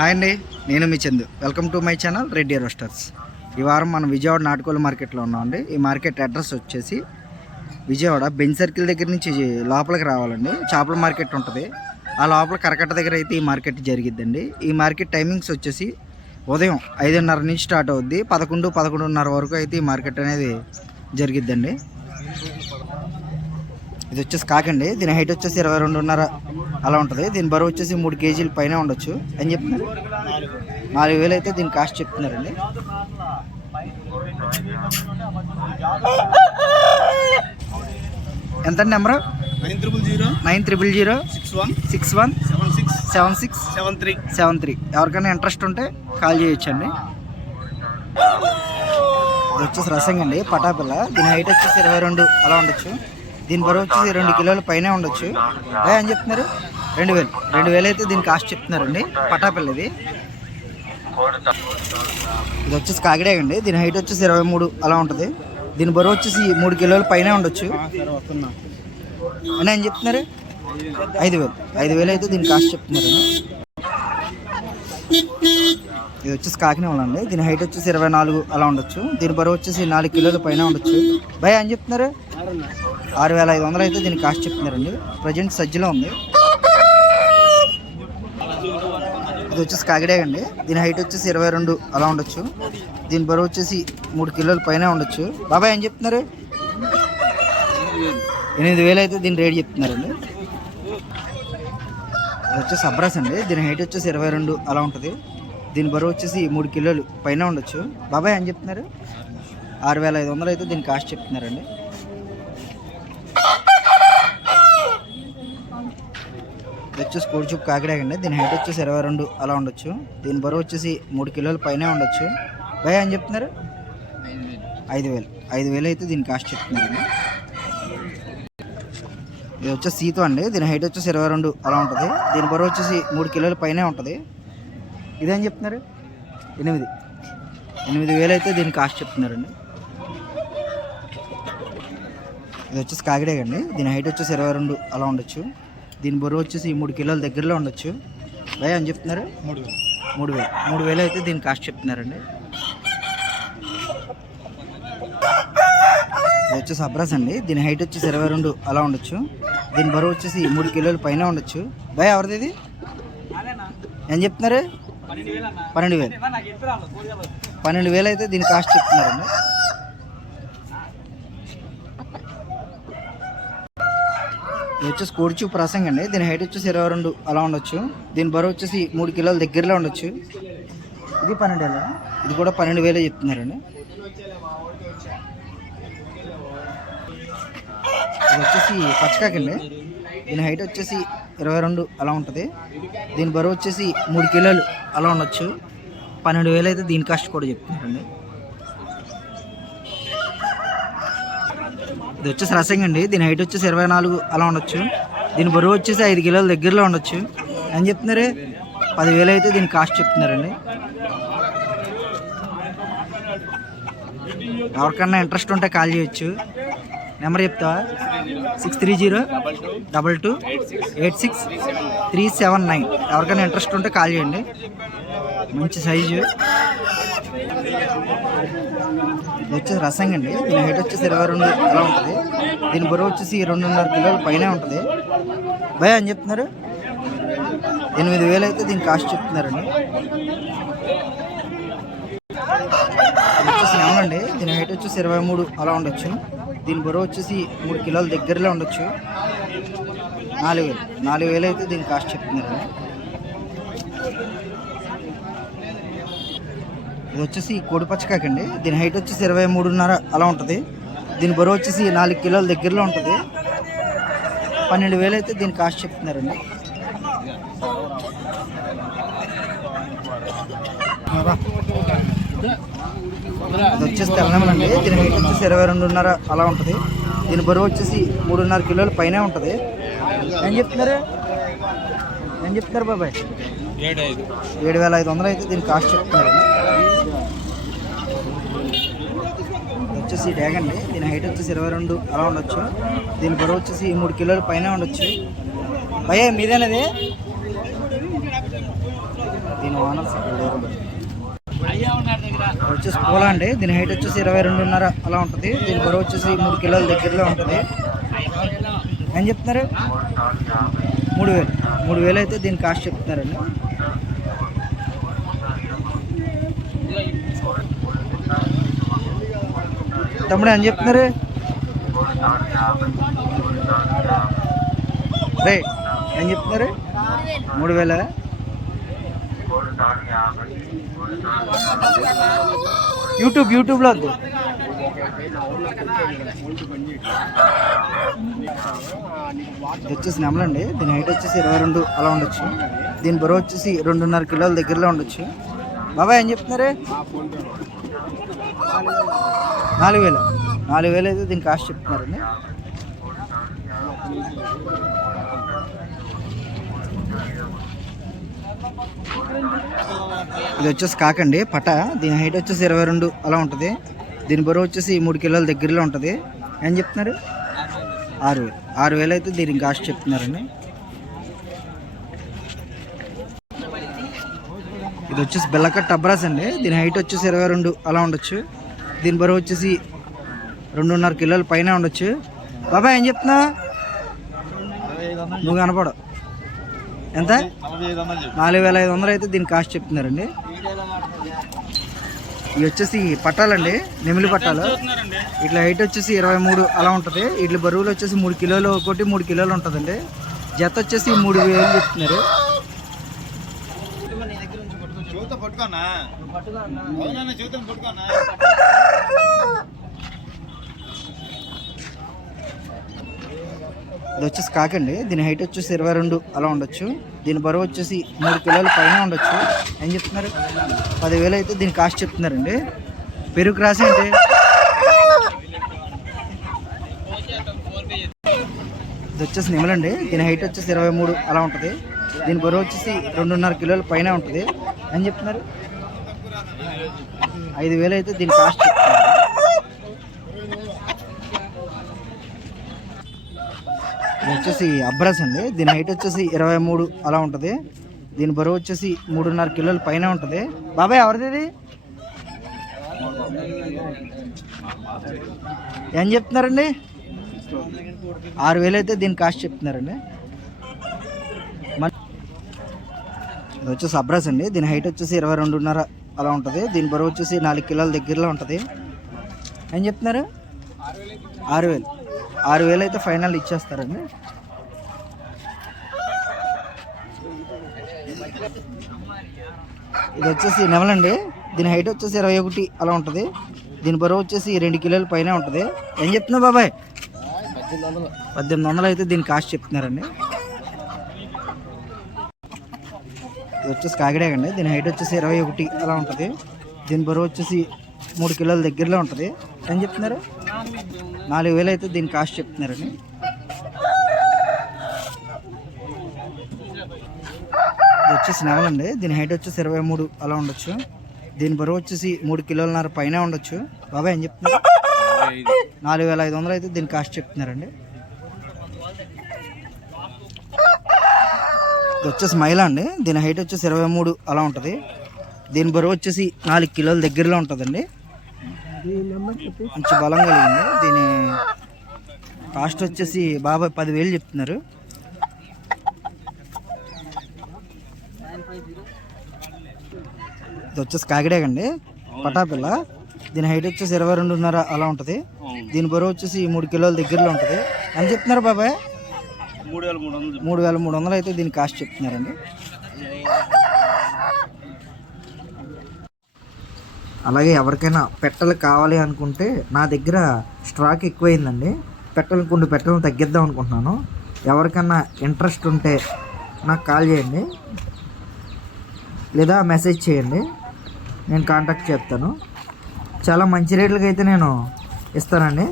Hi అండి నేను మీ Chandu. Welcome to my channel Reddy roasters ఈ వారం మనం విజయవాడ నాటుకోలు మార్కెట్లో ఉన్నామండి ఈ మార్కెట్ అడ్రస్ వచ్చేసి విజయవాడ బెంచ్ సర్కిల్ దగ్గర నుంచి లోపలికి రావాలండి. చేపల మార్కెట్ ఉంటుంది. ఆ లోపల కరకట్ట దగ్గర అయితే ఈ మార్కెట్ జరిగిద్దండి. ఈ మార్కెట్ టైమింగ్స్ వచ్చేసి ఉదయం ఐదున్నర నుంచి స్టార్ట్ అవుద్ది. పదకొండు పదకొండున్నర వరకు అయితే ఈ మార్కెట్ అనేది జరిగిద్దండి. ఇది వచ్చేసి కాకండి. దీని హైట్ వచ్చేసి ఇరవై రెండున్నర అలా ఉంటుంది. దీని బరువు వచ్చేసి మూడు కేజీల పైన ఉండొచ్చు. అని చెప్తున్నారు? నాలుగు వేలు అయితే దీని కాస్ట్ చెప్తున్నారండి. ఎంత number? Nine triple zero. Nine triple zero. Six one. Six one. Seven six. Seven six. Seven three. Seven three. ఎవరికైనా ఇంట్రెస్ట్ ఉంటే కాల్ చేయొచ్చండి. ఇది వచ్చేసి రసంగా అండి పటాపిల్ల దీని హైట్ వచ్చేసి ఇరవై రెండు అలా ఉండొచ్చు. దీని బరువు వచ్చేసి రెండు కిలోల పైనే ఉండొచ్చు. ఏ అని చెప్తున్నారు. రెండు వేలు. రెండు వేలు అయితే దీని కాస్ట్ చెప్తున్నారండి. పటాపిల్ల ఇది. ఇది వచ్చేసి కాకిడే అండి. దీని హైట్ వచ్చేసి ఇరవై మూడు అలా ఉంటుంది. దీని బరువు వచ్చేసి మూడు కిలోల పైనే ఉండొచ్చు. అని ఏం చెప్తున్నారు. ఐదు వేలు. ఐదు వేలు అయితే దీని కాస్ట్ చెప్తున్నారు. ఇది వచ్చేసి కాకినాడ అండి. దీని హైట్ వచ్చేసి ఇరవై నాలుగు అలా ఉండొచ్చు. దీని బరువు వచ్చేసి నాలుగు కిలోల పైన ఉండొచ్చు. భయ అని చెప్తున్నారు. ఆరు వేల ఐదు వందలు అయితే దీని కాస్ట్ చెప్తున్నారండి. ప్రజెంట్ సజ్జలో ఉంది. ఇది వచ్చేసి కాకిడేగ అండి. దీని హైట్ వచ్చేసి ఇరవై రెండు అలా ఉండొచ్చు. దీని బరువు వచ్చేసి మూడు కిలోల పైన ఉండొచ్చు. బాబాయ్ ఏం చెప్తున్నారు? ఎనిమిది వేలు అయితే దీని రేట్ చెప్తున్నారండి. ఇది వచ్చేసి అబ్రాస్ అండి. దీని హైట్ వచ్చేసి ఇరవై రెండు అలా ఉంటుంది. దీని బరువు వచ్చేసి మూడు కిలోలు పైన ఉండొచ్చు. బాబాయ్ అని చెప్తున్నారు? ఆరు వేల ఐదు వందలు అయితే దీని కాస్ట్ చెప్తున్నారండి. ఇది వచ్చేసి కోడిచూపు కాకిడాకండి దీని హైట్ వచ్చేసి ఇరవై రెండు అలా ఉండొచ్చు. దీని బరువు వచ్చేసి మూడు కిలోల పైన ఉండొచ్చు. భయ అని చెప్తున్నారు? ఐదు వేలు. ఐదు వేలు అయితే దీని కాస్ట్ చెప్తున్నారండి. ఇది వచ్చేసి సీత అండి. దీని హైట్ వచ్చేసి ఇరవై రెండు అలా ఉంటుంది. దీని బరువు వచ్చేసి మూడు కిలోల పైన ఉంటుంది. ఇదేం చెప్తున్నారు? ఎనిమిది. ఎనిమిది వేలు అయితే దీని కాస్ట్ చెప్తున్నారండి. ఇది వచ్చేసి కాకిడే అండి దీని హైట్ వచ్చేసి ఇరవై రెండు అలా ఉండొచ్చు. దీని బరువు వచ్చేసి మూడు కిలోల దగ్గరలో ఉండొచ్చు. భయ అని చెప్తున్నారు? మూడు మూడు వేలు. మూడు వేలు అయితే దీని కాస్ట్ చెప్తున్నారండి. ఇది వచ్చేసి అబ్రాస్ అండి. దీని హైట్ వచ్చేసి ఇరవై రెండు అలా ఉండొచ్చు. దీని బరువు వచ్చేసి మూడు కిలోల పైన ఉండొచ్చు. భయ ఎవరిది ఇది? ఏం చెప్తున్నారు? పన్నెండు వేలు పన్నెండు వేలు అయితే దీని కాస్ట్ చెప్తున్నారండి. ఇది వచ్చేసి కోడిచూ ప్రాసంగ్ అండి. దీని హైట్ వచ్చేసి ఇరవై రెండు అలా ఉండొచ్చు. దీని బరువు వచ్చేసి మూడు కిలోల దగ్గరలో ఉండొచ్చు. ఇది పన్నెండు వేల? ఇది కూడా పన్నెండు వేలే చెప్తున్నారండి. ఇది వచ్చేసి పచ్చకాకండి. దీని హైట్ వచ్చేసి ఇరవై రెండు అలా ఉంటుంది. దీని బరువు వచ్చేసి మూడు కిలోలు అలా ఉండొచ్చు. పన్నెండు వేలు అయితే దీని కాస్ట్ కూడా చెప్తున్నారండి. ఇది వచ్చేసి రసంగా అండి. దీని హైట్ వచ్చేసి ఇరవై నాలుగు అలా ఉండొచ్చు. దీని బరువు వచ్చేసి ఐదు కిలోల దగ్గరలో ఉండొచ్చు. అని చెప్తున్నారు? పదివేలు అయితే దీని కాస్ట్ చెప్తున్నారండి. ఎవరికన్నా ఇంట్రెస్ట్ ఉంటే కాల్ చేయొచ్చు. నెంబర్ చెప్తావా six three zero double two eight six three seven nine ఎవరికైనా ఇంట్రెస్ట్ ఉంటే కాల్ చేయండి. మంచి సైజు వచ్చేసి రసంగా అండి. దీని హైట్ వచ్చేసి ఇరవై రెండు అలా ఉంటుంది. దీని బరువు వచ్చేసి రెండున్నర కిలోల పైన ఉంటుంది. భయ అని చెప్తున్నారు? ఎనిమిది వేలు అయితే దీని కాస్ట్ చెప్తున్నారండి. వచ్చేసి అవునండి దీని హైట్ వచ్చేసి ఇరవై మూడు అలా ఉండొచ్చు. దీని బరువు వచ్చేసి మూడు కిలోల దగ్గరలో ఉండొచ్చు. నాలుగు వేలు. నాలుగు వేలు అయితే దీని కాస్ట్ చెప్తున్నారండి. ఇది వచ్చేసి కోడి పచ్చకాకండి దీని హైట్ వచ్చేసి ఇరవై మూడున్నర అలా ఉంటుంది. దీని బరువు వచ్చేసి నాలుగు కిలోల దగ్గరలో ఉంటుంది. పన్నెండు వేలు అయితే దీని కాస్ట్ చెప్తున్నారండి. ఇది వచ్చేసి తెల్లనమ్మలండి దీని హైట్ వచ్చేసి ఇరవై రెండున్నర అలా ఉంటుంది. దీని బరువు వచ్చేసి మూడున్నర కిలోల పైనే ఉంటుంది. ఏం చెప్తున్నారు? ఏం చెప్తున్నారు బాబాయ్? ఏడు వేల ఐదు వందలు అయితే దీని కాస్ట్ చెప్తున్నారు ఇది వచ్చేసి డ్యాగ్ అండి దీని హైట్ వచ్చేసి ఇరవై రెండు అలా ఉండొచ్చు. దీని బరువు వచ్చేసి మూడు కిలోల పైన ఉండొచ్చు. భయ మీదేనది దీని ఓనర్స్ వచ్చేసి పూల అండి. దీని హైట్ వచ్చేసి ఇరవై రెండున్నర అలా ఉంటుంది. దీని బరువు వచ్చేసి మూడు కిలోల దగ్గరలో ఉంటుంది. ఏం చెప్తున్నారు? మూడు వేలు. మూడు వేలు అయితే దీని కాస్ట్ చెప్తున్నారండి. తమ్ముడు ఏం చెప్తున్నారు? రే ఏం చెప్తున్నారు? మూడు వేల? యూట్యూబ్ యూట్యూబ్లో వద్దు వచ్చేసి నెమలండి దీని హైట్ వచ్చేసి ఇరవై రెండు అలా ఉండొచ్చు. దీని బరువు వచ్చేసి రెండున్నర కిలోల దగ్గరలో ఉండొచ్చు. బాబాయ్ ఏం చెప్తున్నారు? నాలుగు వేల. నాలుగు వేలు అయితే దీని కాస్ట్ చెప్తున్నారండి. ఇది వచ్చేసి కాకండి పట. దీని హైట్ వచ్చేసి ఇరవై రెండు అలా ఉంటుంది. దీని బరువు వచ్చేసి మూడు కిలోల దగ్గరలో ఉంటుంది. ఏం చెప్తున్నారు? ఆరు వేలు. ఆరు వేలు అయితే దీని కాస్ట్ చెప్తున్నారండి. ఇది వచ్చేసి బెల్లకట్ టబ్రాస్ అండి. దీని హైట్ వచ్చేసి ఇరవై రెండు అలా ఉండొచ్చు. దీని బరువు వచ్చేసి రెండున్నర కిలోల పైన ఉండొచ్చు. బాబాయ్ ఏం చెప్తున్నా? నువ్వు కనపడవు. ఎంత? నాలుగు వేల ఐదు వందలు అయితే దీని కాస్ట్ చెప్తున్నారండి. ఇవి వచ్చేసి పట్టాలండి నెమిలి పట్టాలు. ఇట్లా హైట్ వచ్చేసి ఇరవై మూడు అలా ఉంటుంది. ఇట్లా బరువులు వచ్చేసి మూడు కిలోలు ఒకటి మూడు కిలోలు ఉంటుందండి. జత వచ్చేసి మూడు వేలు చెప్తున్నారు. పట్టుకోనా? ఇది వచ్చేసి కాకండి. దీని హైట్ వచ్చేసి ఇరవై రెండు అలా ఉండొచ్చు. దీని బరువు వచ్చేసి మూడు కిలోల పైన ఉండొచ్చు. ఏం చెప్తున్నారు? పదివేలు అయితే దీని కాస్ట్ చెప్తున్నారండి. పెరుగు క్రాస్ ఏంటి ఇది వచ్చేసి నిమలండి దీని హైట్ వచ్చేసి ఇరవై మూడు అలా ఉంటుంది. దీని బరువు వచ్చేసి రెండున్నర కిలోల పైన ఉంటుంది. ఏం చెప్తున్నారు? ఐదు వేలు అయితే దీని కాస్ట్ చెప్తున్నారు ఇది వచ్చేసి అబ్రాస్ అండి. దీని హైట్ వచ్చేసి ఇరవై మూడు అలా ఉంటుంది. దీని బరువు వచ్చేసి మూడున్నర కిలోల పైన ఉంటుంది. బాబాయ్ ఎవరిది ఇది? ఏం చెప్తున్నారండి? ఆరు వేలు అయితే దీని కాస్ట్ చెప్తున్నారండి. ఇది వచ్చేసి అబ్రాస్ అండి. దీని హైట్ వచ్చేసి ఇరవై రెండున్నర అలా ఉంటుంది. దీని బరువు వచ్చేసి నాలుగు కిలోల దగ్గరలో ఉంటుంది. ఏం చెప్తున్నారు? ఆరు వేలు ఆరు వేలు అయితే ఫైనల్ ఇచ్చేస్తారండి. ఇది వచ్చేసి నెమలండి. దీని హైట్ వచ్చేసి ఇరవై ఒకటి అలా ఉంటుంది. దీని బరువు వచ్చేసి రెండు కిలోల పైన ఉంటుంది. ఏం చెప్తున్నావు బాబాయ్? పద్దెనిమిది వందలు అయితే దీని కాస్ట్ చెప్తున్నారండి. ఇది వచ్చేసి కాకిడాగండి దీని హైట్ వచ్చేసి ఇరవై ఒకటి అలా ఉంటుంది. దీని బరువు వచ్చేసి మూడు కిలోల దగ్గరలో ఉంటుంది. ఏం చెప్తున్నారు? నాలుగు వేలు అయితే దీని కాస్ట్ చెప్తున్నారండి. ఇది వచ్చేసి నెలండి దీని హైట్ వచ్చేసి ఇరవై మూడు అలా ఉండొచ్చు. దీని బరువు వచ్చేసి మూడు కిలోలన్నర పైన ఉండొచ్చు. బాబాయ్ ఏం చెప్తున్నారు? నాలుగు వేల ఐదు వందలు అయితే దీని కాస్ట్ చెప్తున్నారండి. ఇది వచ్చేసి మైలా అండి. దీని హైట్ వచ్చేసి ఇరవై మూడు అలా ఉంటుంది. దీని బరువు వచ్చేసి నాలుగు కిలోల దగ్గరలో ఉంటుందండి. మంచి బలం కలిగింది. దీని కాస్ట్ వచ్చేసి బాబాయ్ పదివేలు చెప్తున్నారు. ఇది వచ్చేసి కాకిడాగ అండి. పటాపిల్ల. దీని హైట్ వచ్చేసి ఇరవై రెండున్నర అలా ఉంటుంది. దీని బరువు వచ్చేసి మూడు కిలోల దగ్గరలో ఉంటుంది. ఎంత చెప్తున్నారు బాబాయ్? మూడు వేల మూడు వందలు మూడు వేల మూడు వందలు అయితే దీని కాస్ట్ చెప్తున్నారండి. అలాగే ఎవరికైనా పెట్టలు కావాలి అనుకుంటే నా దగ్గర స్టాక్ ఎక్కువైందండి. పెట్టలు కొన్ని పెట్టలను తగ్గిద్దాం అనుకుంటున్నాను. ఎవరికైనా ఇంట్రెస్ట్ ఉంటే నాకు కాల్ చేయండి. లేదా మెసేజ్ చేయండి. నేను కాంటాక్ట్ చేస్తాను. చాలా మంచి రేట్లకి అయితే నేను ఇస్తానండి.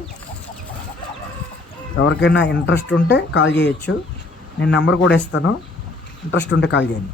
ఎవరికైనా ఇంట్రెస్ట్ ఉంటే కాల్ చేయొచ్చు. నేను నెంబర్ కూడా ఇస్తాను. ఇంట్రెస్ట్ ఉంటే కాల్ చేయండి.